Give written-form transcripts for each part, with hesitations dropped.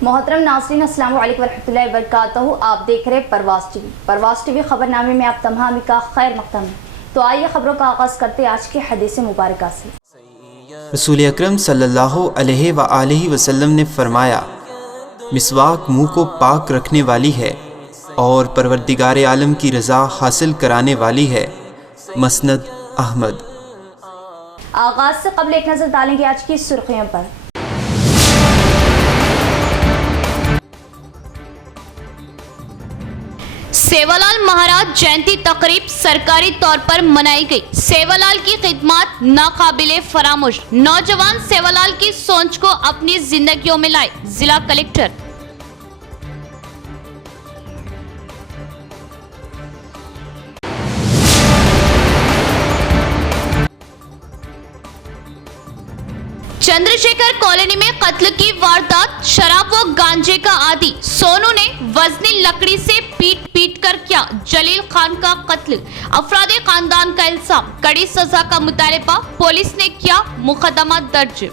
मोहतरम नाज़रीन, अस्सलाम वालेकुम वरहमतुल्लाहि वबरकातुहू। आप देख रहे परवाज़ टीवी खबरनामे में आप तमाम का खैर मक़दम है। तो आइए खबरों का आगाज़ करते आज के हदीस मुबारक से। रसूल अकरम सल्लल्लाहु अलैहि वसल्लम ने फरमाया, मिसवाक मुँह को पाक रखने वाली है और परवरदिगार आलम की रज़ा हासिल कराने वाली है। मसनद अहमद। आगाज़ से कबल एक नज़र डालेंगे आज की सुर्खियों पर। सेवालाल महाराज जयंती तकरीब सरकारी तौर पर मनाई गई। सेवालाल की खिदमत नाकाबिले फरामोश। नौजवान सेवालाल की सोच को अपनी जिंदगियों में लाए। जिला कलेक्टर। चंद्रशेखर कॉलोनी में कत्ल की वारदात। शराब व गांजे का आदी सोनू ने वजनी लकड़ी से पीट कर किया जलील खान का कत्ल। अफरादे खानदान का इल्जाम, कड़ी सजा का मुतालबा। पुलिस ने किया मुकदमा दर्ज।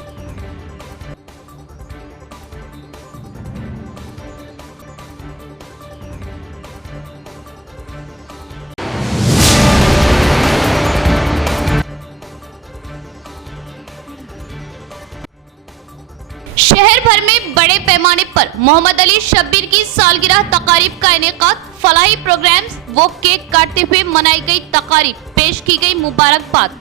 शहर भर में बड़े पैमाने पर मोहम्मद अली शब्बीर की सालगिरह तकारीब का इनेकाद। फलाही प्रोग्राम्स वो केक काटते हुए मनाई गई तकारीब। पेश की गई मुबारकबाद।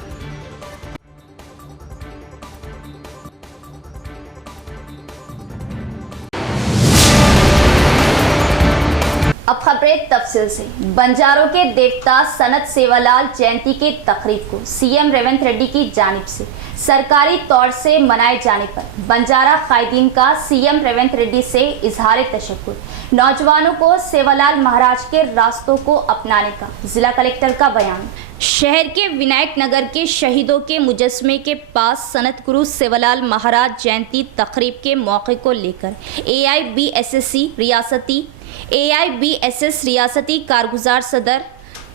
अब खबरें तफसील से। बंजारों के देवता सनत सेवालाल जयंती के तकरीब को सीएम रेवंत रेड्डी की जानिब से सरकारी तौर से मनाए जाने पर बंजारा कायदीन का सीएम रेवंत रेड्डी से इजहार तशक्कुर। नौजवानों को सेवालाल महाराज के रास्तों को अपनाने का जिला कलेक्टर का बयान। शहर के विनायक नगर के शहीदों के मुजस्मे के पास सनत गुरु सेवालाल महाराज जयंती तकरीब के मौके को लेकर AIBSS रियासती कारगुजार सदर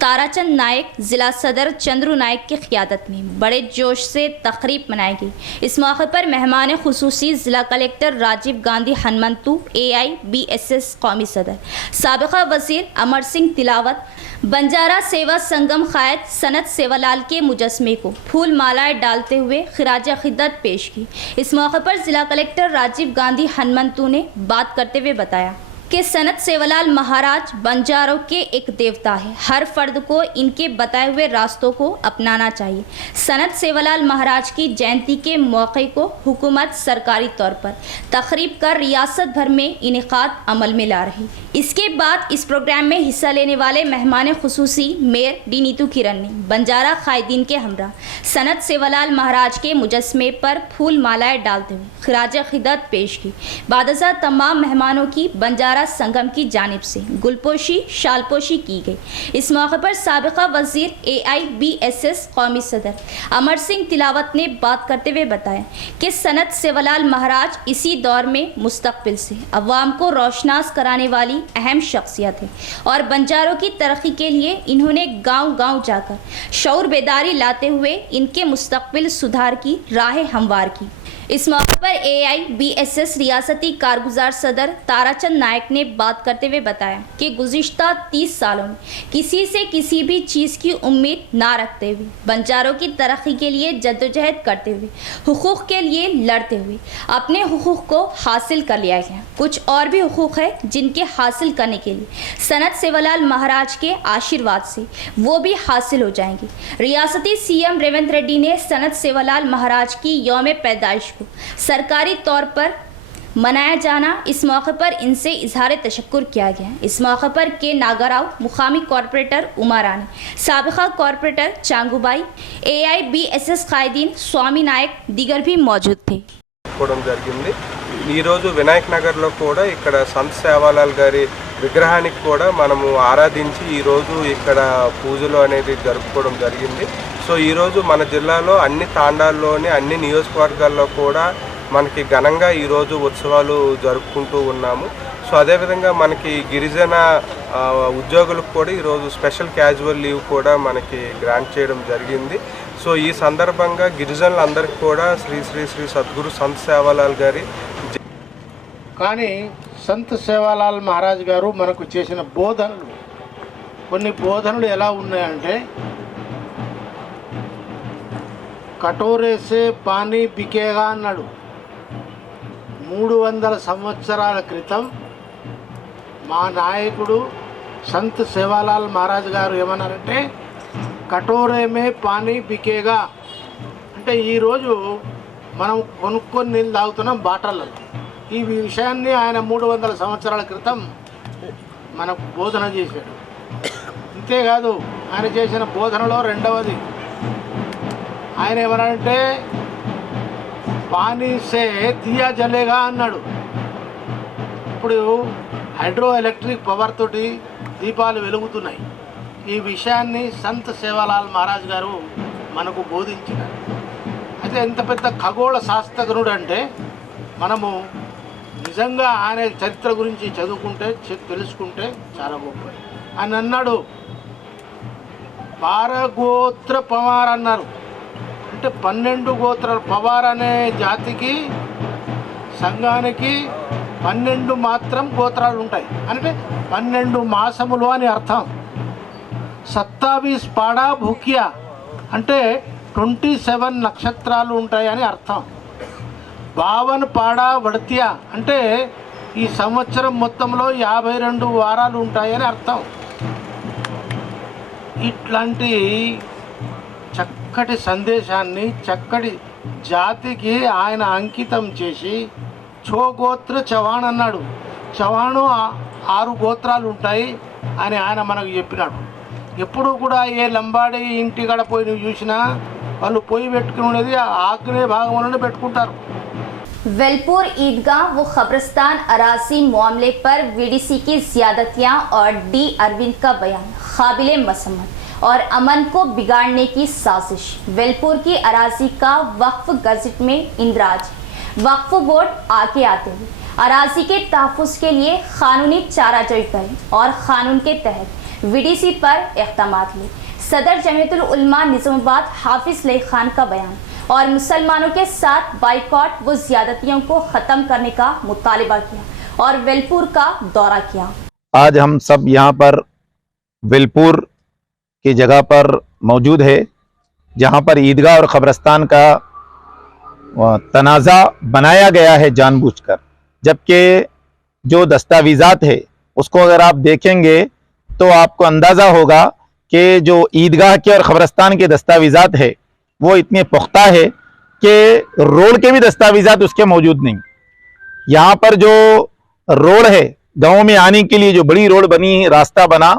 ताराचंद नायक, जिला सदर चंद्रू नायक की क़ियादत में बड़े जोश से तकरीब मनाई गई। इस मौके पर मेहमान खुसूसी जिला कलेक्टर राजीव गांधी हनुमंतु, AIBSS कौमी सदर, साबिक़ा वज़ीर अमर सिंह तिलावत, बंजारा सेवा संगम क़ायद सनत सेवालाल के मुजस्मे को फूल मालाएं डालते हुए खिराज अक़ीदत पेश की। इस मौके पर जिला कलेक्टर राजीव गांधी हनुमंतु ने बात करते हुए बताया कि सनत सेवालाल महाराज बंजारों के एक देवता है। हर फर्द को इनके बताए हुए रास्तों को अपनाना चाहिए। सनत सेवालाल महाराज की जयंती के मौके को हुकूमत सरकारी तौर पर तकरीब कर रियासत भर में इनेकाद अमल में ला रही। इसके बाद इस प्रोग्राम में हिस्सा लेने वाले मेहमान खुसूसी मेयर डी नीतू किरण ने बंजारा कायदीन के हमरा सनत सेवालाल महाराज के मुजस्मे पर फूल मालाएं डालते हुए खिराज अक़ीदत पेश की। बादशाह तमाम मेहमानों की बंजारा संगम की जानिब से गुलपोशी शालपोशी की गई। इस मौके पर साबिक़ा वज़ीर AIBSS कौमी सदर अमर सिंह तिलावत ने बात करते हुए बताया कि सनत सेवालाल महाराज इसी दौर में मुस्तक़बिल से अवाम को रोशनास कराने वाली अहम शख्सियत है और बंजारों की तरक्की के लिए इन्होंने गांव-गांव जाकर शऊर बेदारी लाते हुए इनके मुस्तक़बिल सुधार की राह हमवार की। इस मौके पर AIBSS रियासती कारगुजार सदर ताराचंद नायक ने बात करते हुए बताया कि गुज़िश्ता 30 सालों में किसी से किसी भी चीज़ की उम्मीद ना रखते हुए बंजारों की तरक्की के लिए जद्दोजहद करते हुए हुकूक़ के लिए लड़ते हुए अपने हुकूक़ को हासिल कर लिया गया। कुछ और भी हुकूक़ है जिनके हासिल करने के लिए सनत सेवालाल महाराज के आशीर्वाद से वो भी हासिल हो जाएंगे। रियासती सीएम रेवंत रेड्डी ने सनत सेवालाल महाराज की यौम पैदाइश सरकारी तौर पर मनाया जाना, इस मौके पर इनसे इजहार तशक्कुर किया गया। इस मौके पर के नागाराव, मुकामी कॉरपोरेटर उमा रानी, साबिक़ा कॉरपोरेटर चांगुबाई, AIBSS कायदीन स्वामी नायक दीगर भी मौजूद थे। विनायक नगर इक्कड़ संत सेवालाल गारी విగ్రహానికి కూడా మనము ఆరాధించి ఈ రోజు ఇక్కడ పూజలు అనేది జరుపుకోవడం జరిగింది। సో ఈ రోజు మన జిల్లాలో అన్ని తాండాల్లోని అన్ని నియోజకవర్గాల్లో కూడా మనకి ఘనంగా ఈ రోజు ఉత్సవాలు జరుపుకుంటూ ఉన్నాము। సో అదే విధంగా మనకి గిరిజన ఉద్యోగులకు కూడా ఈ రోజు స్పెషల్ క్యాజువల్ లీవ్ కూడా మనకి గ్రాంట్ చేయడం జరిగింది। సో ఈ సందర్భంగా గిరిజనులందరికీ కూడా శ్రీ శ్రీ శ్రీ సద్గురు సంత్ సేవాలాల్ గారి కానీ సంత్ సేవాలాల్ మహారాజ్ గారు మనకు చేసిన బోధనలు, కొన్ని బోధనలు ఎలా ఉన్నాయంటే, కటోరేసే పానీ బికేగా అన్నాడు. 300 సంవత్సరాల క్రితం మా నాయకుడు సంత్ సేవాలాల్ మహారాజ్ గారు ఏమన్నారంటే, కటోరేమే పానీ బికేగా అంటే ఈరోజు మనం కొనుక్కొని నీళ్ళు తాగుతున్నాం బాటల్లో. ఈ విషయాన్ని ఆయన 300 సంవత్సరాల క్రితం మనకు బోధన చేశాడు. అంతేకాదు, ఆయన చేసిన బోధనలో రెండవది ఆయన ఏమన్నాడంటే, పానీ సే దియా జలేగా అన్నాడు. ఇప్పుడు హైడ్రో ఎలక్ట్రిక్ పవర్ తోటి దీపాలు వెలుగుతున్నాయి. ఈ విషయాన్ని సంత్ సేవాలాల్ మహారాజ్ గారు మనకు బోధించినారు. అయితే ఎంత పెద్ద ఖగోళ శాస్త్రజ్ఞుడు అంటే, మనము నిజంగా ఆయన చరిత్ర గురించి చదువుకుంటే తెలుసుకుంటే చాలా గొప్ప. ఆయన అన్నాడు, పారగోత్ర పవార్ అన్నారు. అంటే 12 గోత్రాలు. పవార్ అనే జాతికి, సంఘానికి 12 మాత్రం గోత్రాలు ఉంటాయి. అంటే 12 మాసములు అని అర్థం. 27 పాడా భూక్యా అంటే 27 నక్షత్రాలు ఉంటాయని అర్థం. 52 పాడా వడత్యా అంటే ఈ సంవత్సరం మొత్తంలో 52 వారాలు ఉంటాయని అర్థం. ఇట్లాంటి చక్కటి సందేశాన్ని చక్కటి జాతికి ఆయన అంకితం చేసి చోగోత్ర చవాణ్ అన్నాడు. చవాణు 6 గోత్రాలు ఉంటాయి అని ఆయన మనకు చెప్పినాడు. ఎప్పుడు కూడా ఏ లంబాడి ఇంటి గడపోయి నువ్వు చూసినా వాళ్ళు పొయ్యి పెట్టుకునేది ఆగ్నేయ భాగంలోనే పెట్టుకుంటారు. वेलपुर ईदगाह व खबरस्तान अराजी मामले पर वीडीसी की ज्यादतियां और डी अरविंद का बयान काबिले मसम्मत और अमन को बिगाड़ने की साजिश। वेलपुर की अराजी का वक्फ गजट में इंदराज। वक्फ बोर्ड आगे आते हुए अराजी के तहफ़्फ़ुज़ के लिए कानूनी चाराजोई करें और कानून के तहत वीडीसी पर इक़दामात लें। सदर जमीयतुल उलमा निज़ामाबाद हाफिज़ लई खान का बयान और मुसलमानों के साथ बाइकॉट व ज़्यादतियों को ख़त्म करने का मुतालिबा किया और वेलपुर का दौरा किया। आज हम सब यहाँ पर वेलपुर की जगह पर मौजूद है, जहाँ पर ईदगाह और ख़बरस्तान का तनाज़ा बनाया गया है जानबूझकर, जबकि जो दस्तावेज़ात है उसको अगर आप देखेंगे तो आपको अंदाज़ा होगा कि जो ईदगाह के और ख़बरस्तान के दस्तावेज़ात है वो इतने पुख्ता है कि रोड के भी दस्तावेज़ात उसके मौजूद नहीं। यहाँ पर जो रोड है गांव में आने के लिए, जो बड़ी रोड बनी, रास्ता बना,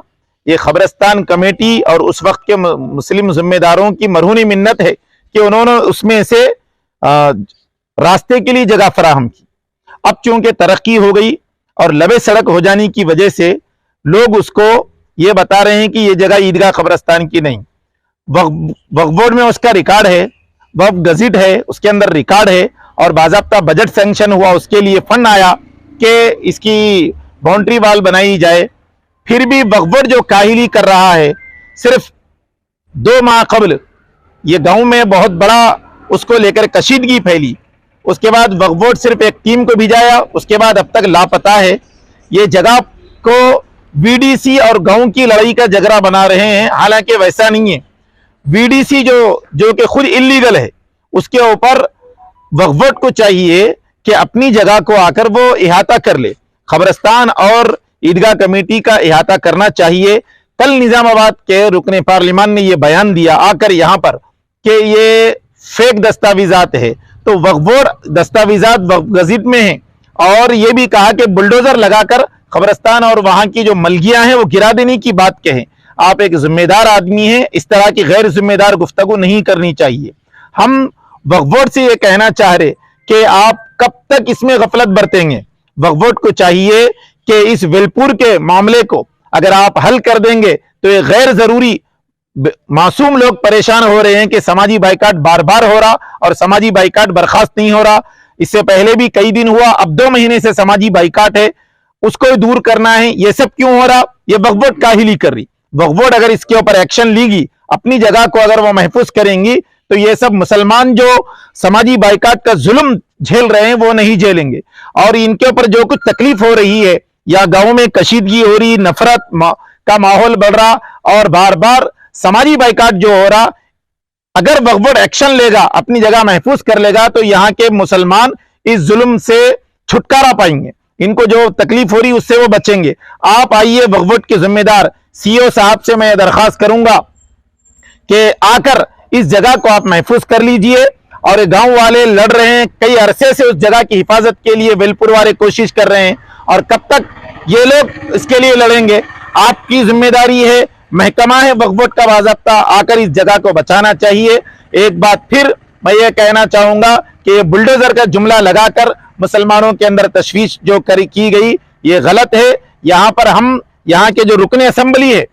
ये ख़बरस्तान कमेटी और उस वक्त के मुस्लिम ज़िम्मेदारों की मरहूनी मिन्नत है कि उन्होंने उसमें से रास्ते के लिए जगह फराहम की। अब चूंकि तरक्की हो गई और लबे सड़क हो जाने की वजह से लोग उसको ये बता रहे हैं कि ये जगह ईदगाह ख़बरस्तान की नहीं। वक्फ बोर्ड में उसका रिकॉर्ड है, वक्फ गज़ट है, उसके अंदर रिकॉर्ड है और बाज़ाब्ता बजट सैंक्शन हुआ, उसके लिए फंड आया कि इसकी बाउंड्री वाल बनाई जाए। फिर भी वक्फ बोर्ड जो काहिली कर रहा है, सिर्फ 2 माह कबल ये गांव में बहुत बड़ा उसको लेकर कशीदगी फैली। उसके बाद वक्फ बोर्ड सिर्फ एक टीम को भिजाया, उसके बाद अब तक लापता है। ये जगह को वीडीसी और गांव की लड़ाई का जगरा बना रहे हैं, हालांकि वैसा नहीं है। वीडीसी जो कि खुद इलीगल है, उसके ऊपर वक्फ बोर्ड को चाहिए कि अपनी जगह को आकर वो इहाता कर ले। ख़बरस्तान और ईदगाह कमेटी का इहाता करना चाहिए। कल निज़ामाबाद के रुकने पार्लिमान ने ये बयान दिया आकर यहाँ पर कि ये फेक दस्तावेज़ात है, तो वक्फ बोर्ड दस्तावेज़ात वक्फ गज़ट में है और ये भी कहा कि बुलडोज़र लगाकर ख़बरस्तान और वहाँ की जो मलगियाँ हैं वो गिरा देने की बात कहें। आप एक जिम्मेदार आदमी हैं, इस तरह की गैर जिम्मेदार गुफ्तगू नहीं करनी चाहिए। हम वक्फ बोर्ड से ये कहना चाह रहे कि आप कब तक इसमें गफलत बरतेंगे। वक्फ बोर्ड को चाहिए कि इस वेलपुर के मामले को अगर आप हल कर देंगे तो ये गैर जरूरी मासूम लोग परेशान हो रहे हैं कि समाजी बाइकाट बार बार हो रहा और समाजी बाइकाट बर्खास्त नहीं हो रहा। इससे पहले भी कई दिन हुआ, अब 2 महीने से समाजी बाइकाट है, उसको दूर करना है। ये सब क्यों हो रहा? ये वक्फ बोर्ड काहिली कर रही। वक्फ बोर्ड अगर इसके ऊपर एक्शन लेगी, अपनी जगह को अगर वो महफूज करेंगी, तो ये सब मुसलमान जो समाजी बाइकाट का जुल्म झेल रहे हैं वो नहीं झेलेंगे। और इनके ऊपर जो कुछ तकलीफ हो रही है या गांव में कशीदगी हो रही, नफरत का माहौल बढ़ रहा और बार बार समाजी बाइकाट जो हो रहा, अगर वक्फ बोर्ड एक्शन लेगा, अपनी जगह महफूज कर लेगा, तो यहाँ के मुसलमान इस जुल्म से छुटकारा पाएंगे, इनको जो तकलीफ हो रही उससे वो बचेंगे। आप आइए, वक्फ बोर्ड के जिम्मेदार सीईओ साहब से मैं दरखास्त करूंगा कि आकर इस जगह को आप महफूज कर लीजिए। और गांव वाले लड़ रहे हैं, कई अरसे से उस जगह की हिफाजत के लिए वेलपुर वाले कोशिश कर रहे हैं, और कब तक ये लोग इसके लिए लड़ेंगे? आपकी जिम्मेदारी है, महकमा है वक्फ बोर्ड का बाज़ाब्ता, आकर इस जगह को बचाना चाहिए। एक बात फिर मैं ये कहना चाहूंगा कि ये बुलडोजर का जुमला लगाकर मुसलमानों के अंदर तशवीश जो की गई, ये गलत है। यहाँ पर हम, यहाँ के जो रुकने असेंबली है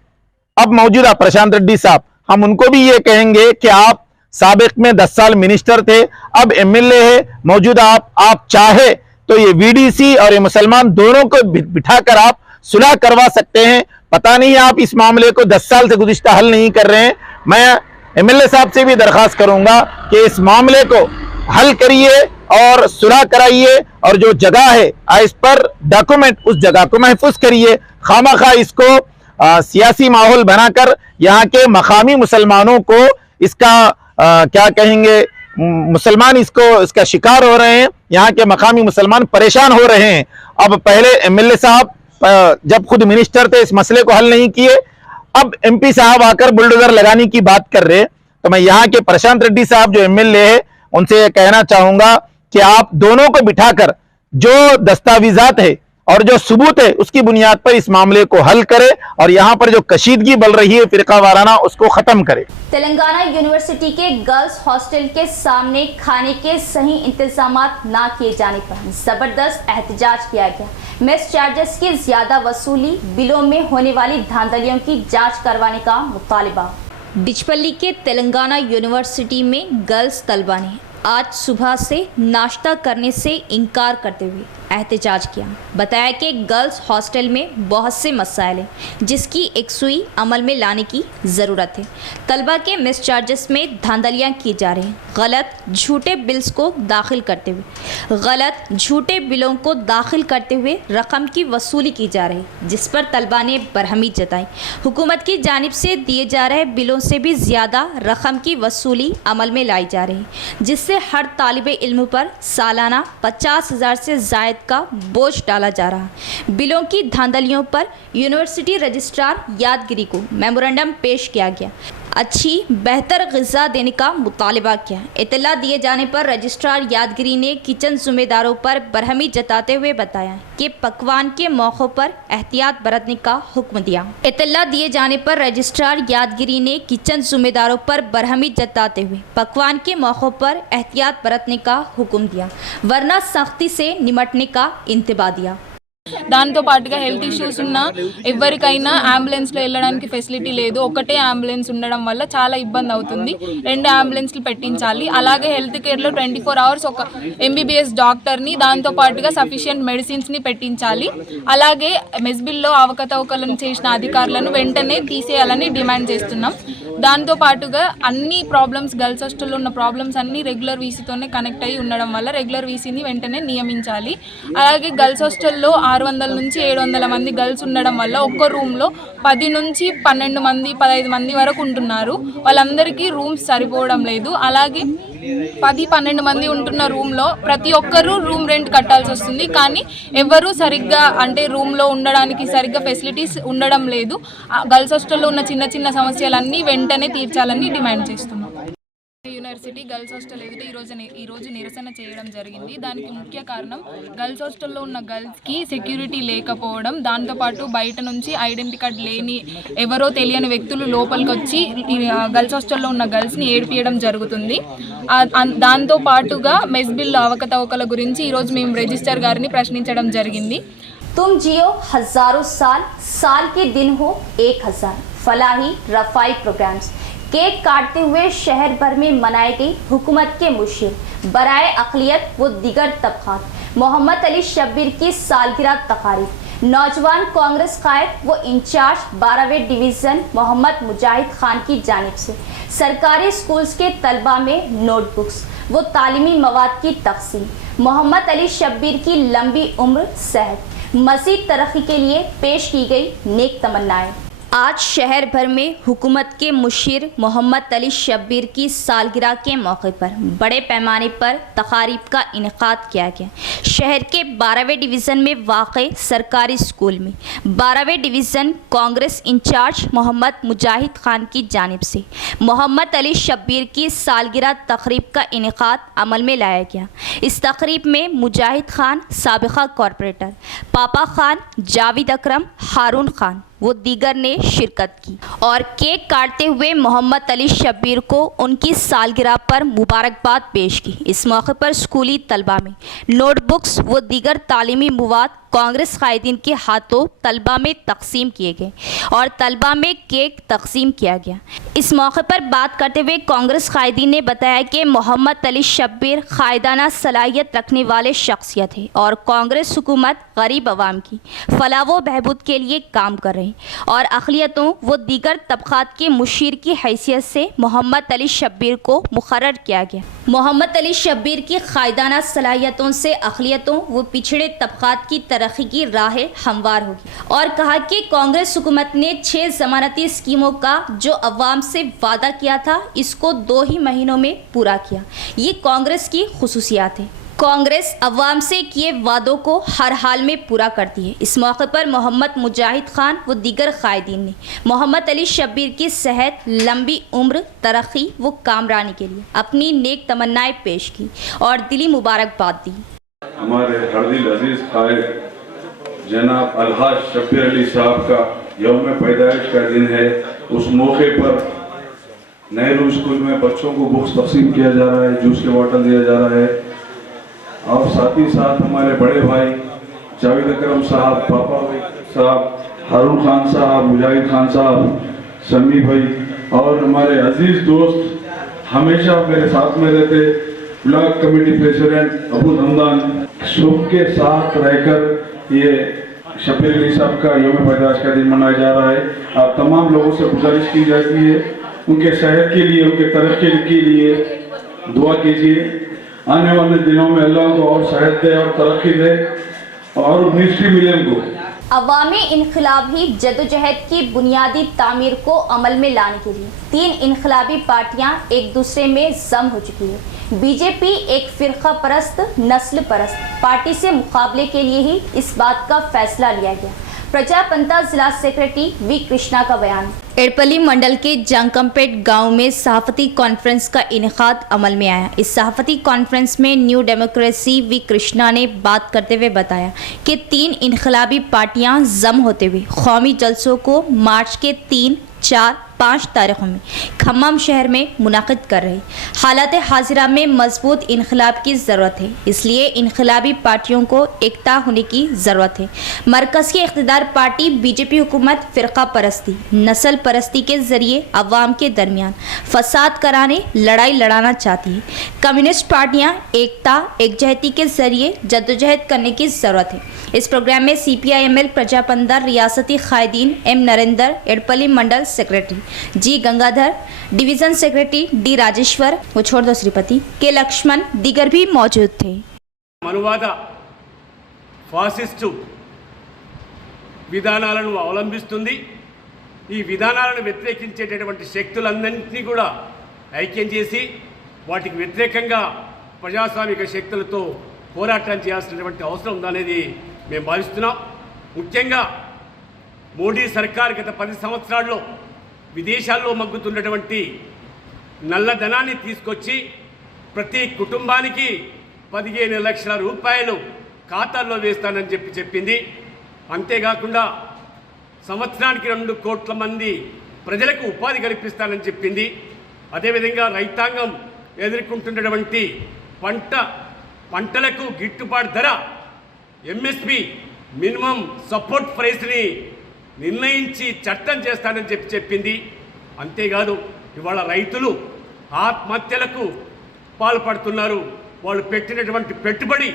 अब मौजूदा प्रशांत रेड्डी साहब, हम उनको भी ये कहेंगे कि आप साबिक में 10 साल मिनिस्टर थे, अब एमएलए है, मौजूदा आप चाहे तो ये वीडीसी और ये मुसलमान दोनों को बिठाकर आप सुलह करवा सकते हैं। पता नहीं आप इस मामले को 10 साल से गुज़िश्ता हल नहीं कर रहे हैं। मैं एमएलए साहब से भी दरखास्त करूंगा कि इस मामले को हल करिए और सुलह कराइए, और जो जगह है इस पर डॉक्यूमेंट, उस जगह को महफूज करिए। खामखा इसको सियासी माहौल बनाकर यहाँ के मकामी मुसलमानों को इसका क्या कहेंगे, मुसलमान इसका शिकार हो रहे हैं, यहाँ के मकामी मुसलमान परेशान हो रहे हैं। अब पहले एमएलए साहब जब खुद मिनिस्टर थे इस मसले को हल नहीं किए, अब एमपी साहब आकर बुलडोजर लगाने की बात कर रहे हैं। तो मैं यहाँ के प्रशांत रेड्डी साहब जो एमएलए है उनसे कहना चाहूंगा कि आप दोनों को बिठाकर जो दस्तावेजात है और जो सबूत है उसकी बुनियाद पर इस मामले को हल करे, और यहाँ पर जो कशीदगी बल रही है फिरका वाराना, उसको खत्म करे। तेलंगाना यूनिवर्सिटी के गर्ल्स हॉस्टल के सामने खाने के सही इंतजाम ना किए जाने पर जबरदस्त एहतजाज किया गया। मेस चार्जेस की ज्यादा वसूली, बिलों में होने वाली धांधलियों की जांच करवाने का मुतालिबा। डिचपल्ली के तेलंगाना यूनिवर्सिटी में गर्ल्स तलबा ने आज सुबह से नाश्ता करने से इनकार करते हुए एहतजाज किया। बताया कि गर्ल्स हॉस्टल में बहुत से मसाइल हैं जिसकी एकसुई अमल में लाने की ज़रूरत है। तलबा के मिस चार्जेस में धांधलियाँ की जा रही हैं। गलत झूठे बिल्स को दाखिल करते हुए बिलों को दाखिल करते हुए रकम की वसूली की जा रही, जिस पर तलबा ने बरहमी जताई। हुकूमत की जानिब से दिए जा रहे बिलों से भी ज़्यादा रकम की वसूली अमल में लाई जा रही, जिससे हर तालिबे इल्म पर सालाना 50,000 से ज़ायद का बोझ डाला जा रहा। बिलों की धांधलियों पर यूनिवर्सिटी रजिस्ट्रार यादगिरी को मेमोरेंडम पेश किया गया। अच्छी बेहतर ग़िज़ा देने का मुतालिबा किया। इत्तला दिए जाने पर रजिस्ट्रार यादगिरी ने किचन ज़िम्मेदारों पर बरहमी जताते हुए बताया कि पकवान के मौक़ों पर एहतियात बरतने का हुक्म दिया। इत्तला दिए जाने पर रजिस्ट्रार यादगिरी ने किचन ज़िम्मेदारों पर बरहमी जताते हुए पकवान के मौक़ों पर एहतियात बरतने का हुक्म दिया, वरना सख्ती से निमटने का इंतबा दिया। దాంతో పాటుగా హెల్త్ ఇష్యూస్ ఉన్న ఎవరికైనా అంబులెన్స్లో వెళ్ళడానికి ఫెసిలిటీ లేదు. ఒకటే అంబులెన్స్ ఉండడం వల్ల చాలా ఇబ్బంది అవుతుంది. 2 అంబులెన్స్లు పెట్టించాలి. అలాగే హెల్త్ కేర్లో 24 అవర్స్ ఒక ఎంబీబీఎస్ డాక్టర్ని, దాంతో పాటుగా సఫిషియంట్ మెడిసిన్స్ని పెట్టించాలి. అలాగే మెస్బిల్లో అవకతవకలను చేసిన అధికారులను వెంటనే తీసేయాలని డిమాండ్ చేస్తున్నాం. దాంతో పాటుగా అన్ని ప్రాబ్లమ్స్, గర్ల్స్ హాస్టల్లో ఉన్న ప్రాబ్లమ్స్ అన్నీ రెగ్యులర్ వీసీతోనే కనెక్ట్ అయ్యి ఉండడం వల్ల రెగ్యులర్ వీసీని వెంటనే నియమించాలి. అలాగే గర్ల్స్ హాస్టల్లో 600 నుంచి 700 మంది గర్ల్స్ ఉండడం వల్ల ఒక్క రూమ్లో 10 నుంచి 12 మంది 15 మంది వరకు ఉంటున్నారు. వాళ్ళందరికీ రూమ్స్ సరిపోవడం లేదు. అలాగే 10-12 మంది ఉంటున్న రూమ్లో ప్రతి ఒక్కరూ రూమ్ రెంట్ కట్టాల్సి వస్తుంది. కానీ ఎవరు సరిగ్గా అంటే రూమ్లో ఉండడానికి సరిగ్గా ఫెసిలిటీస్ ఉండడం లేదు. గర్ల్స్ హాస్టల్లో ఉన్న చిన్న చిన్న సమస్యలన్నీ వెంటనే తీర్చాలని డిమాండ్ చేస్తున్నాం. యూనివర్సిటీ గర్ల్స్ హాస్టల్ ఎదుట ఈరోజు నిరసన చేయడం జరిగింది. దానికి ముఖ్య కారణం గర్ల్స్ హాస్టల్లో ఉన్న గర్ల్స్కి సెక్యూరిటీ లేకపోవడం, దాంతోపాటు బయట నుంచి ఐడెంటిటీ కార్డ్ లేని ఎవరో తెలియని వ్యక్తులు లోపలికి వచ్చి గర్ల్స్ హాస్టల్లో ఉన్న గర్ల్స్ని ఏడిపియడం జరుగుతుంది. దాంతోపాటుగా మెస్ బిల్ అవకతవకల గురించి ఈరోజు మేము రిజిస్టర్ గారిని ప్రశ్నించడం జరిగింది. तुम जियो हजारों साल, साल के दिन हो 1000, फलाही रफाई प्रोग्राम्स। केक काटते हुए शहर भर में मनाई गई हुकूमत के मुशीर बराए अक़लियत व दिगर तबक़ात मोहम्मद अली शब्बीर की सालगिरह तक़ारीब। नौजवान कांग्रेस कायद व इंचार्ज 12वें डिवीज़न मोहम्मद मुजाहिद खान की जानिब से सरकारी स्कूल्स के तलबा में नोटबुक्स, वो तालीमी मवाद की तक़सीम, मोहम्मद अली शब्बीर की लंबी उम्र सेहत, मज़ीद तरक्की के लिए पेश की गई नेक तमन्नाएं। आज शहर भर में हुकूमत के मुशीर मोहम्मद अली शब्बीर की सालगिरह के मौके पर बड़े पैमाने पर तकारीब का इनेकाद किया गया। शहर के 12वें डिवीज़न में वाक़े सरकारी स्कूल में 12वें डिवीज़न कांग्रेस इंचार्ज मोहम्मद मुजाहिद खान की जानिब से मोहम्मद अली शब्बीर की सालगिरह तकरीब का इनेकाद अमल में लाया गया। इस तकरीब में मुजाहिद खान, साबिक़ा कॉरपोरेटर पापा खान, जावेद अकरम, हारून खान वो दीगर ने शिरकत की और केक काटते हुए मोहम्मद अली शब्बीर को उनकी सालगिरह पर मुबारकबाद पेश की। इस मौके पर स्कूली तलबा में नोटबुक्स व दीगर तालीमी मवाद कांग्रेस कायदीन के हाथों तलबा में तकसीम किए गए और तलबा में केक तकसीम किया गया। इस मौके पर बात करते हुए कांग्रेस कायदीन ने बताया कि मोहम्मद अली शब्बीर कायदाना सलाहियत रखने वाले शख्सियत है और कांग्रेस हुकूमत गरीब आवाम की फलाह व बहबूद के लिए काम कर रहे हैं और अक़लियतों व दीगर तबक़ात के मुशीर की हैसियत से मोहम्मद अली शब्बीर को मुक़र्रर किया गया। मोहम्मद अली शब्बीर की कायदाना सलाहियतों से अक़लियतों व पिछड़े तबक़ात की तरक्की की राह हमवार होगी और कहा कि कांग्रेस हुकूमत ने 6 ज़मानती स्कीमों का जो अवाम से वादा किया था इसको 2 ही महीनों में पूरा किया। ये कांग्रेस की खुसूसियात है। कांग्रेस अवाम से किए वादों को हर हाल में पूरा करती है। इस मौके पर मोहम्मद मुजाहिद खान व दीगर कायदीन ने मोहम्मद अली शब्बीर की सेहत, लंबी उम्र, तरक्की व कामरानी के लिए अपनी नेक तमन्नाएं पेश की और दिली मुबारकबाद दी। हमारे हरदिल अजीज कायद जनाब अलहाज शब्बीर अली साहब का यौम पैदाइश का दिन है। उस मौके पर नेहरू स्कूल में बच्चों को बुक्स तकसीम किया जा रहा है, जूस के बॉटल दिया जा रहा है और साथ ही साथ हमारे बड़े भाई जावेद अकरम साहब, पापा साहब, हारून खान साहब, मुजाहिद खान साहब, समी भाई और हमारे अजीज दोस्त हमेशा मेरे साथ में रहते block committee president Abu Hamdan सुख के साथ रहकर ये शब्बीर अली साहब का यौम पैदाइश का दिन मनाया जा रहा है। आप तमाम लोगों से गुजारिश की जाती है उनके सेहत के लिए, उनके तरक्की के लिए दुआ कीजिए। आने वाले दिनों में अल्लाह को और सेहत दे और तरक्की दे और मिनिस्ट्री मिले उनको। अवामी इनकलाबी जदोजहद की बुनियादी तामीर को अमल में लाने के लिए 3 इनकलाबी पार्टियां एक दूसरे में जम हो चुकी है। बीजेपी एक फ़िरका परस्त, नस्ल परस्त पार्टी से मुकाबले के लिए ही इस बात का फैसला लिया गया। प्रजापंता जिला सेक्रेटरी वी कृष्णा का बयान। एड़पल्ली मंडल के जंकमपेट गांव में सहाफ़ती कॉन्फ्रेंस का इनेकाद अमल में आया। इस सहाफ़ती कॉन्फ्रेंस में न्यू डेमोक्रेसी वी कृष्णा ने बात करते हुए बताया कि 3 इनकलाबी पार्टियां जम होते हुए कौमी जलसों को मार्च के 3, 4, 5 तारीखों में खम्मम शहर में मुनाकिद कर रही। हालात हाजिरा में मजबूत इनकलाब की ज़रूरत है, इसलिए इनकलाबी पार्टियों को एकता होने की ज़रूरत है। मरकज़ की इक़्तिदार पार्टी बीजेपी हुकूमत फ़िरका परस्ती, नस्ल परस्ती के ज़रिए अवाम के दरमियान फसाद कराने, लड़ाई लड़ाना चाहती है। कम्युनिस्ट पार्टियाँ एकता, एकजहती के ज़रिए जद्दोजहद करने की ज़रूरत है। इस प्रोग्राम में CPI-ML प्रजापंता रियासती कायदीन M Narendra, Edapalli mandal secretary G Gangadhar, division secretary D Rajeshwar, वो छोड़ दो श्रीपति के लक्ष्मण, दीगर भी मौजूद थे। మనువాద ఫాసిస్టు విధానాలను అవలంబిస్తుంది। ఈ విధానాలను వ్యతిరేకించేటటువంటి శక్తులందరినీ కూడా ఐక్యం చేసి వాటికి వ్యతిరేకంగా ప్రజాస్వామిక శక్తులతో పోరాటం చేయాల్సినటువంటి అవసరం ఉందనేది మేము భావిస్తున్నాం। ముఖ్యంగా మోడీ సర్కార్ గత 10 సంవత్సరాల్లో విదేశాల్లో మగ్గుతున్నటువంటి నల్లధనాన్ని తీసుకొచ్చి ప్రతి కుటుంబానికి 15 లక్షల రూపాయలు ఖాతాల్లో వేస్తానని చెప్పింది। అంతేకాకుండా సంవత్సరానికి 2 కోట్ల మంది ప్రజలకు ఉపాధి కల్పిస్తానని చెప్పింది। అదేవిధంగా రైతాంగం ఎదుర్కొంటున్నటువంటి పంటలకు గిట్టుబాటు ధర MSP మినిమం సపోర్ట్ ప్రైస్ని నిర్ణయించి చట్టం చేస్తానని చెప్పింది। అంతేకాదు ఇవాళ రైతులు ఆత్మహత్యలకు పాల్పడుతున్నారు। వాళ్ళు పెట్టినటువంటి పెట్టుబడి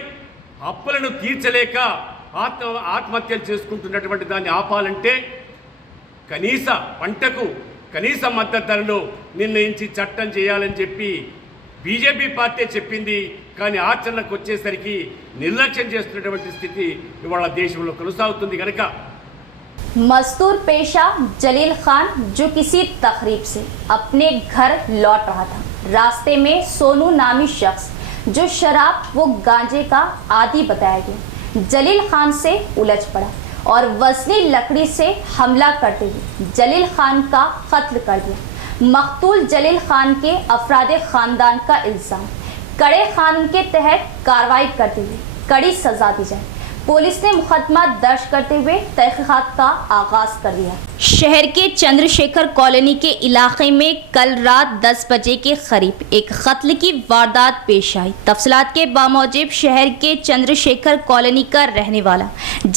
అప్పులను తీర్చలేక ఆత్మహత్యలు చేసుకుంటున్నటువంటి దాన్ని ఆపాలంటే కనీస పంటకు కనీస మద్దతు ధరను నిర్ణయించి చట్టం చేయాలని చెప్పి బీజేపీ పార్టీ చెప్పింది, కానీ ఆచరణకు వచ్చేసరికి నిర్లక్ష్యం చేస్తున్నటువంటి స్థితి ఇవాళ దేశంలో కొనసాగుతుంది కనుక मजदूर पेशा जलील खान जो किसी तकरीब से अपने घर लौट रहा था, रास्ते में सोनू नामी शख्स जो शराब व गांजे का आदी बताया गया, जलील खान से उलझ पड़ा और वजनी लकड़ी से हमला करते हुए जलील खान का कत्ल कर दिया। मकतूल जलील खान के अफरादे खानदान का इल्ज़ाम, कड़े कानून के तहत कार्रवाई करते हुए कड़ी सजा दी जाए। पुलिस ने मुकदमा दर्ज करते हुए तहकीकात का आगाज कर दिया। शहर के चंद्रशेखर कॉलोनी के इलाके में कल रात 10 बजे के करीब एक कत्ल की वारदात पेश आई। तफसीलात के बामौजब शहर के चंद्रशेखर कॉलोनी का रहने वाला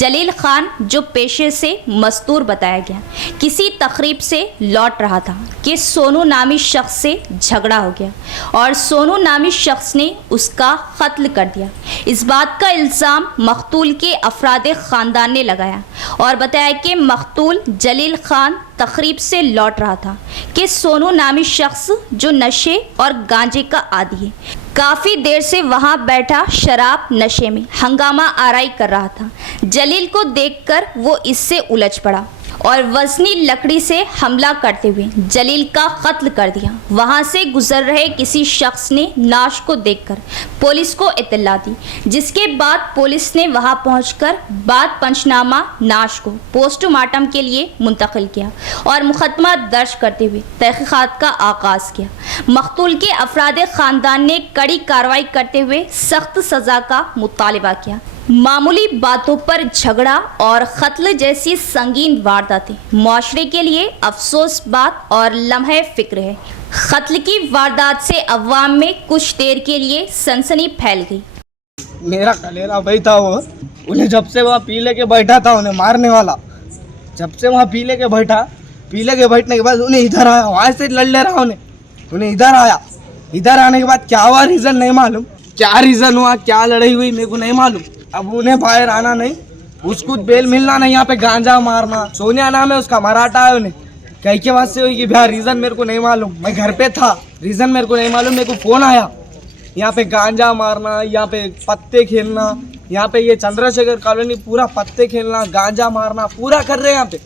जलील खान जो पेशे से मजदूर बताया गया, किसी तकरीब से लौट रहा था कि सोनू नामी शख्स से झगड़ा हो गया और सोनू नामी शख्स ने उसका कत्ल कर दिया। इस बात का इल्ज़ाम मकतूल के अफरादे ख़ानदान ने लगाया और बताया कि मकतूल जलील खान तकरीब से लौट रहा था कि सोनू नामी शख्स जो नशे और गांजे का आदी है, काफ़ी देर से वहां बैठा शराब नशे में हंगामा आराई कर रहा था। जलील को देखकर वो इससे उलझ पड़ा और वजनी लकड़ी से हमला करते हुए जलील का कत्ल कर दिया। वहां से गुजर रहे किसी शख्स ने लाश को देखकर पुलिस को इत्तला दी, जिसके बाद पुलिस ने वहां पहुंचकर बाद पंचनामा लाश को पोस्टमार्टम के लिए मुंतकिल किया और मुकदमा दर्ज करते हुए तहकीकात का आगाज किया। मकतूल के अफरादे खानदान ने कड़ी कार्रवाई करते हुए सख्त सज़ा का मुतालबा किया। मामूली बातों पर झगड़ा और कत्ल जैसी संगीन वारदातें माशरे के लिए अफसोस बात और लम्हे फिक्र है। कत्ल की वारदात से अवाम में कुछ देर के लिए सनसनी फैल गई। मेरा कलेरा भाई था वो, उन्हें जब से वहाँ पी लेके बैठा था उन्हें मारने वाला, जब से वहाँ पी लेके बैठने के बाद उन्हें इधर आया, वहाँ से लड़ ले रहा उन्हें इधर आया। इधर आने के बाद क्या हुआ रीज़न नहीं मालूम, क्या रीज़न हुआ, क्या लड़ाई हुई मेरे को नहीं मालूम। अब उन्हें बाहर आना नहीं, उसको बेल मिलना नहीं, यहाँ पे गांजा मारना, सोनिया नाम है उसका, मराठा है उन्हें कहीं के बाद से हुई कि भैया रीज़न मेरे को नहीं मालूम, मैं घर पे था, रीज़न मेरे को नहीं मालूम। मेरे को फ़ोन आया यहाँ पे गांजा मारना, यहाँ पे पत्ते खेलना, यहाँ पे ये चंद्रशेखर कॉलोनी पूरा पत्ते खेलना, गांजा मारना पूरा कर रहे, यहाँ पे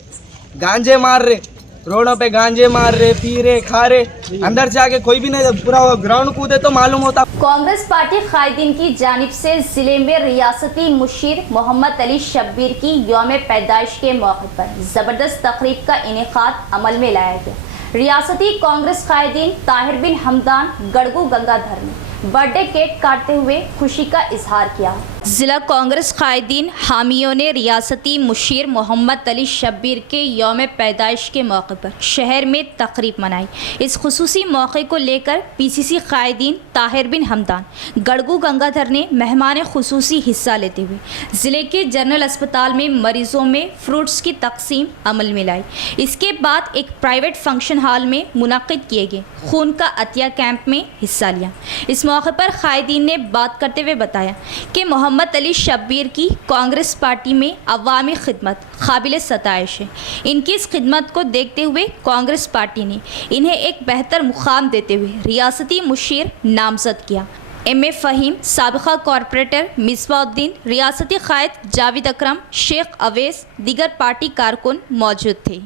गांजे मार रहे, रोडों पे गांजे मार रहे, पी रहे, खा रहे, अंदर से आके कोई भी नहीं, पूरा ग्राउंड कूदे तो मालूम होता। कांग्रेस पार्टी कायदीन की जानिब से जिले में रियासती मुशीर मोहम्मद अली शब्बीर की यौम पैदाइश के मौके पर ज़बरदस्त तकरीब का इनेकाद अमल में लाया गया। रियासती कांग्रेस कायदीन ताहिर बिन हमदान गड़गू गंगाधर ने बर्थडे केक काटते हुए खुशी का इजहार किया। जिला कांग्रेस कायदीन हामियों ने रियासती मुशीर मोहम्मद अली शब्बीर के यौम पैदाइश के मौके पर शहर में तकरीब मनाई। इस खुसूसी मौके को लेकर पीसीसी कायदीन ताहिर बिन हमदान गड़गू गंगाधर ने मेहमान खुसूसी हिस्सा लेते हुए ज़िले के जनरल अस्पताल में मरीजों में फ्रूट्स की तकसीम अमल में लाई। इसके बाद एक प्राइवेट फंक्शन हॉल में मुनक़िद किए गए खून का अतिया कैंप में हिस्सा लिया। इस मौके पर कायदीन ने बात करते हुए बताया कि मोहम्मद अली शब्बीर की कांग्रेस पार्टी में अवामी खिदमत काबिल सताइश है। इनकी इस खिदमत को देखते हुए कांग्रेस पार्टी ने इन्हें एक बेहतर मुकाम देते हुए रियासती मुशीर नामजद किया। M A Faheem, साबिक़ा corporator Misbauddin, रियासती कायद जावेद अकरम, शेख अवैस, दीगर पार्टी कारकुन मौजूद थे।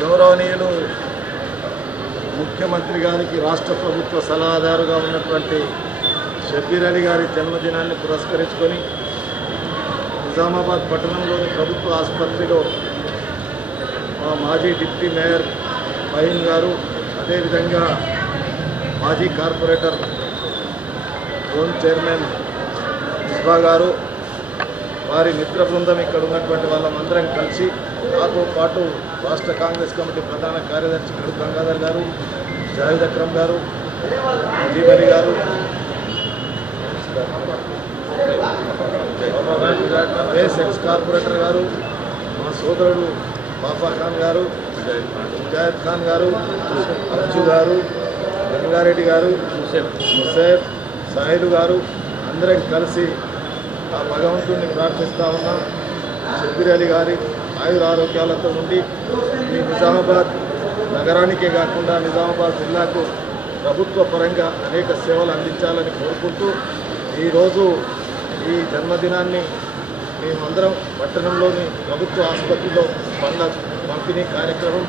गौरवनीयुలు ముఖ్యమంత్రి గారికి రాష్ట్ర ప్రభుత్వ సలహాదారుగా ఉన్నటువంటి షబ్బీర్ అలీ గారి జన్మదినాన్ని పురస్కరించుకొని నిజామాబాద్ పట్టణంలోని ప్రభుత్వ ఆసుపత్రిలో మా మాజీ డిప్యూటీ మేయర్ ఫహీం గారు, అదేవిధంగా మాజీ కార్పొరేటర్ జోన్ చైర్మన్ మిస్బా గారు, వారి మిత్ర బృందం ఇక్కడ ఉన్నటువంటి వాళ్ళందరం కలిసి నాతో పాటు రాష్ట్ర కాంగ్రెస్ కమిటీ ప్రధాన కార్యదర్శి గడుగు గంగాధర్ గారు, జావేద్ అక్రమ్ గారు, అజీబ్ అలీ గారు, ఎక్స్ కార్పొరేటర్ గారు, మా సోదరుడు బాఫా ఖాన్ గారు, ముజాహిద్ ఖాన్ గారు, అర్జు గారు, గంగారెడ్డి గారు, ముసేఫ్ సాయిలు గారు అందరం కలిసి ఆ భగవంతుడిని ప్రార్థిస్తూ ఉన్నాం. షబ్బీర్ అలీ గారి ఆయుర ఆరోగ్యాలతో ఉండి ఈ నిజామాబాద్ నగరానికే కాకుండా నిజామాబాద్ జిల్లాకు ప్రభుత్వ పరంగా అనేక సేవలు అందించాలని కోరుకుంటూ ఈరోజు ఈ జన్మదినాన్ని మేమందరం పట్టణంలోని ప్రభుత్వ ఆసుపత్రిలో పంపిణీ కార్యక్రమం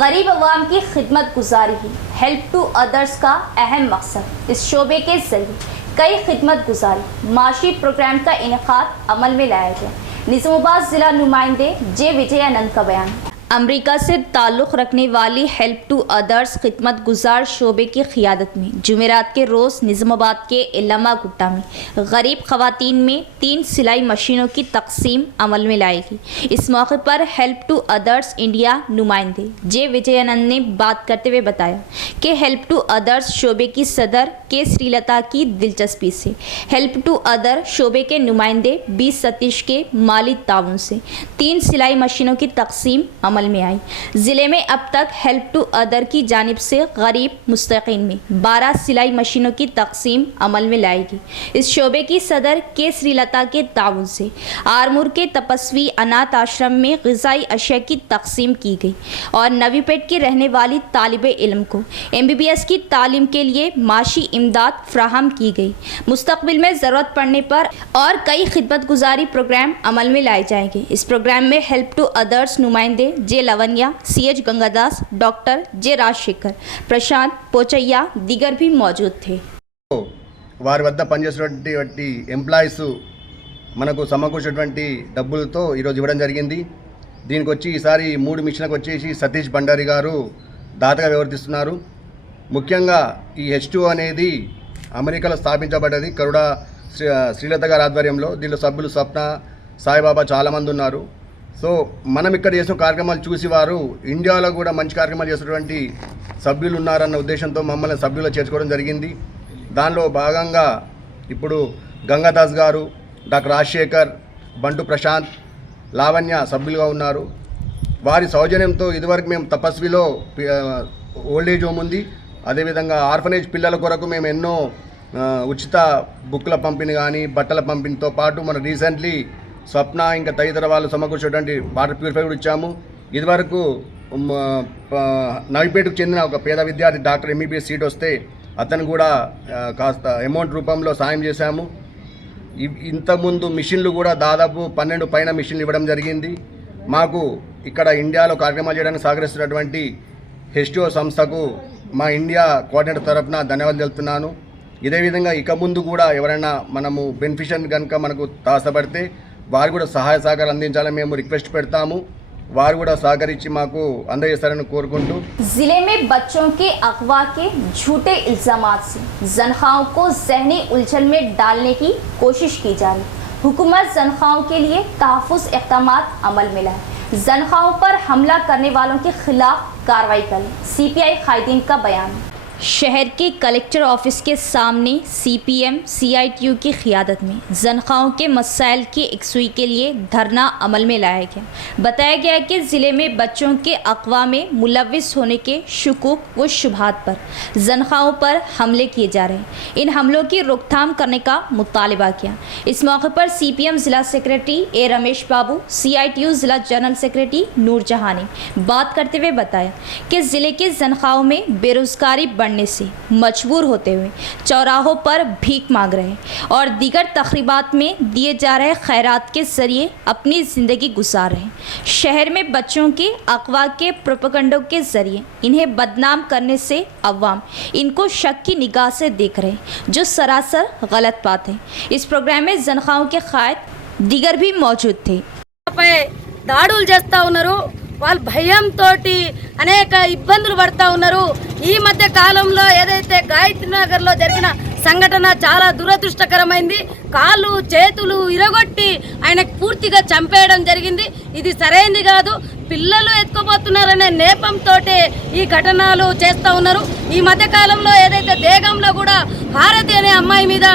गरीब अवाम की खिदमत गुजारी ही हेल्प टू अदर्स का अहम मकसद। इस शोबे के जरिए कई खिदमत गुजारी माशी प्रोग्राम का इनेकाद अमल में लाया गया। निजामाबाद जिला नुमाइंदे जे विजयानंद का बयान। अमेरिका से ताल्लुक़ रखने वाली हेल्प टू अदर्स खिदमत गुजार शोबे की क़ियादत में जुमेरात के रोज़ निज़ामाबाद के इलामा गुट्टा में गरीब ख़वातीन में 3 सिलाई मशीनों की तकसीम अमल में लाएगी। इस मौके पर हेल्प टू अदर्स इंडिया नुमाइंदे जे विजयानंद ने बात करते हुए बताया कि हेल्प टू अदर्स शोबे की सदर के श्रीलता की दिलचस्पी से हेल्प टू अदर शोबे के नुमाइंदे बी सतीश के माली ताउन से 3 सिलाई मशीनों की तकसीम अमल में आई। ज़िले में अब तक हेल्प टू अदर की जानिब से गरीब मुस्तकीन में 12 सिलाई मशीनों की तकसीम अमल में लाएगी। इस शोबे की सदर के श्रीलता के ताउन से आरमूर के तपस्वी अनाथ आश्रम में ग़िज़ाई अशिया की तकसीम की गई और नवीपेट की रहने वाली तालिबे इल्म को MBBS की तालीम के लिए माशी इमदाद फ्राहम की गई। मुस्तक़बिल में ज़रूरत पड़ने पर और कई खिदमत गुजारी प्रोग्राम अमल में लाए जाएंगे। इस प्रोग्राम में हेल्प टू अदर्स नुमाइंदे जे लवनिया, CH गंगादास, डॉक्टर जे राजशेखर, प्रशांत पोचయ్య दिगर भी मौजूद थे। వారి వద్ద పనిచేసేటువంటి ఎంప్లాయీస్ మనకు సమకూర్చేటువంటి డబ్బులతో ఈరోజు ఇవ్వడం జరిగింది। దీనికి వచ్చి ఈసారి 3 మిషన్లకు వచ్చేసి సతీష్ భండారి గారు దాతగా వ్యవహరిస్తున్నారు। ముఖ్యంగా ఈ H2 అనేది అమెరికాలో స్థాపించబడ్డది కరుడా శ్రీలత గారి ఆధ్వర్యంలో। దీనిలో సభ్యులు స్వప్న, సాయిబాబా చాలామంది ఉన్నారు। సో మనం ఇక్కడ చేసిన కార్యక్రమాలు చూసి వారు ఇండియాలో కూడా మంచి కార్యక్రమాలు చేసేటువంటి సభ్యులు ఉన్నారన్న ఉద్దేశంతో మమ్మల్ని సభ్యులు చేర్చుకోవడం జరిగింది। దానిలో భాగంగా ఇప్పుడు గంగాదాస్ గారు, డాక్టర్ రాజశేఖర్, బంటు ప్రశాంత్, లావణ్య సభ్యులుగా ఉన్నారు। వారి సౌజన్యంతో ఇదివరకు మేము తపస్విలో ఓల్డేజ్ హోమ్ ఉంది, అదేవిధంగా ఆర్ఫనేజ్ పిల్లల కొరకు మేము ఎన్నో ఉచిత బుక్ల పంపిణీ కానీ బట్టల పంపిణీతో పాటు మన రీసెంట్లీ స్వప్న ఇంకా తదితర వాళ్ళు సమకూర్చేటువంటి వాటర్ ప్యూరిఫై కూడా ఇచ్చాము। ఇదివరకు నవిపేటకు చెందిన ఒక పేద విద్యార్థి డాక్టర్ MBBS సీట్ వస్తే అతను కూడా కాస్త అమౌంట్ రూపంలో సాయం చేశాము। ఇంతకుముందు మిషన్లు కూడా దాదాపు 12 పైన మిషన్లు ఇవ్వడం జరిగింది। మాకు ఇక్కడ ఇండియాలో కార్యక్రమాలు చేయడానికి సహకరిస్తున్నటువంటి H2O సంస్థకు మా ఇండియా కోఆర్డినేటర్ తరఫున ధన్యవాదాలు తెలుపుతున్నాను। ఇదే విధంగా ఇక ముందు కూడా ఎవరైనా మనము బెనిఫిషియరీ కనుక మనకు తాసపడితే వారు కూడా సహాయ సహకారం అందించాలని మేము రిక్వెస్ట్ పెడతాము। వారు కూడా సహకరించి మాకు అందజేస్తారని కోరుకుంటూ जिले में बच्चों के अगवा के झूठे इल्जामात से जनखाओं को ज़हनी उलझन में डालने की कोशिश की जा रही। हुकूमत जनखाओं के लिए तहफ़्फ़ुज़ इक़दामात अमल में लाए, जनखाओं पर हमला करने वालों के खिलाफ कार्रवाई करें। CPI कायदीन का बयान। शहर के कलेक्टर ऑफिस के सामने CPM CITU की क़ियादत में जनखाओं के मसाइल की एकसुई के लिए धरना अमल में लाया गया। बताया गया कि ज़िले में बच्चों के अगवा में मुलव्विस होने के शुकूक व शुबहात पर जनखाओं पर हमले किए जा रहे हैं। इन हमलों की रोकथाम करने का मुतालबा किया। इस मौके पर CPM ज़िला secretary A Ramesh Babu, CITU ज़िला जनरल सेक्रेटरी नूरजहां ने बात करते हुए बताया कि ज़िले के जनखाओं में बेरोज़गारी बढ़ने से मजबूर होते हुए चौराहों पर भीख मांग रहे हैं और दीगर तकरीबात में दिए जा रहे खैरात के ज़रिए अपनी ज़िंदगी गुजार रहे हैं। शहर में बच्चों के अगवा के प्रोपेगेंडो के ज़रिए इन्हें बदनाम करने से अवाम इनको शक की निगाह से देख रहे हैं, जो सरासर गलत बात है। इस प्रोग्राम में जनखाओं के क़ायद दीगर भी मौजूद थे। దాడులు చేస్తూ ఉన్నారు, వాళ్ళు భయంతో అనేక ఇబ్బందులు పడుతూ ఉన్నారు। ఈ మధ్య కాలంలో ఏదైతే గాయత్రి నగర్లో జరిగిన సంఘటన చాలా దురదృష్టకరమైంది। కాళ్ళు చేతులు ఇరగొట్టి ఆయనకు పూర్తిగా చంపేయడం జరిగింది। ఇది సరైనది కాదు। పిల్లలు ఎత్తుకుపోతున్నారనే నేపంతో ఈ ఘటనలు చేస్తూ ఉన్నారు। ఈ మధ్య కాలంలో ఏదైతే దేగంలో కూడా హారతి అనే అమ్మాయి మీద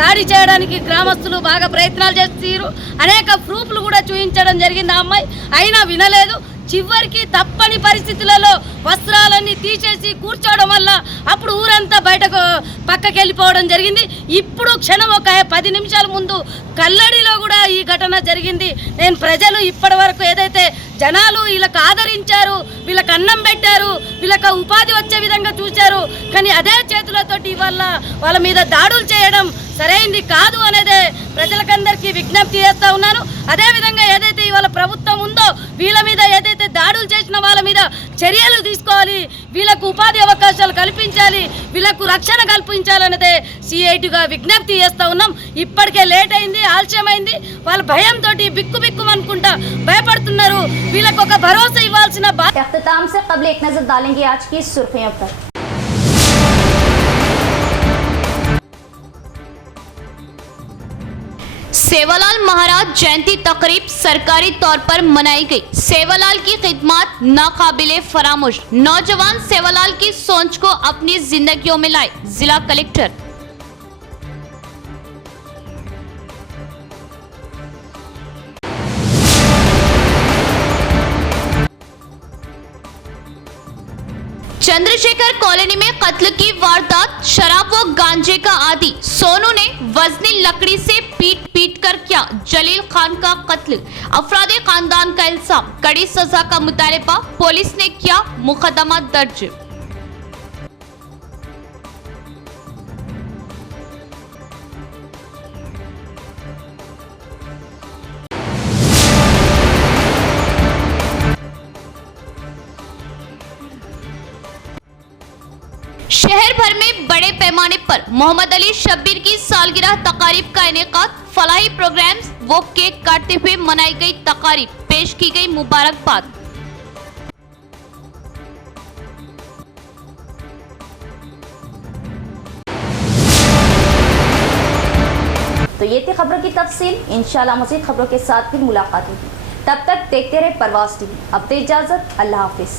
దాడి చేయడానికి గ్రామస్తులు బాగా ప్రయత్నాలు చేస్తారు। అనేక ప్రూఫ్లు కూడా చూపించడం జరిగింది ఆ అమ్మాయి, అయినా వినలేదు। చివరికి తప్పని పరిస్థితులలో వస్త్రాలన్నీ తీసేసి కూర్చోవడం వల్ల అప్పుడు ఊరంతా బయటకు పక్కకి వెళ్ళిపోవడం జరిగింది। ఇప్పుడు క్షణం ఒక 10 నిమిషాల ముందు కల్లడిలో కూడా ఈ ఘటన జరిగింది। నేను ప్రజలు ఇప్పటి వరకు ఏదైతే జనాలు వీళ్ళకి ఆదరించారు, వీళ్ళకి అన్నం పెట్టారు, వీళ్ళకి ఉపాధి వచ్చే విధంగా చూశారు. కానీ అదే చేతులతోటి వాళ్ళ మీద దాడులు చేయడం సరైంది కాదు అనేది ప్రజలకందరికీ విజ్ఞప్తి చేస్తూ ఉన్నాను. అదేవిధంగా ఏదైతే ఇవాళ ప్రభుత్వం ఉందో వీళ్ళ మీద ఏదైతే దాడులు చేసిన వాళ్ళ మీద చర్యలు తీసుకోవాలి, వీళ్ళకు ఉపాధి అవకాశాలు కల్పించాలి, వీళ్ళకు రక్షణ కల్పించాలన్నదే సిఐటిగా విజ్ఞప్తి చేస్తూ ఉన్నాం. ఇప్పటికే లేట్ అయింది, ఆలస్యమైంది. వాళ్ళ భయంతో బిక్కు అనుకుంటా భయపడుతున్నారు. వీళ్ళకు ఒక భరోసా ఇవ్వాల్సిన इख्तिताम से कबल एक नजर डालेंगे आज की सुर्खियों पर। सेवालाल महाराज जयंती तकरीब सरकारी तौर पर मनाई गई। सेवालाल की खिदमत नाकाबिले फरामोश। नौजवान सेवालाल की सोच को अपनी जिंदगियों में लाए। जिला कलेक्टर चंद्रशेखर कॉलोनी में कत्ल की वारदात। शराब व गांजे का आदी सोनू ने वजनी लकड़ी से पीट कर किया जलील खान का कत्ल। अफरादे खानदान का इल्जाम, कड़ी सजा का मुतालबा। पुलिस ने किया मुकदमा दर्ज। शहर भर में बड़े पैमाने पर मोहम्मद अली शब्बीर की सालगिरह तकारीब का इनेकाद। फलाही प्रोग्राम्स वो केक काटते हुए मनाई गई तकारीब, पेश की गई मुबारकबाद। तो ये थी खबरों की तफसील। इंशाल्लाह मज़ीद खबरों के साथ फिर मुलाकात होगी। तब तक देखते रहे परवाज़ टीवी। अब तो इजाज़त, अल्लाह हाफिज़।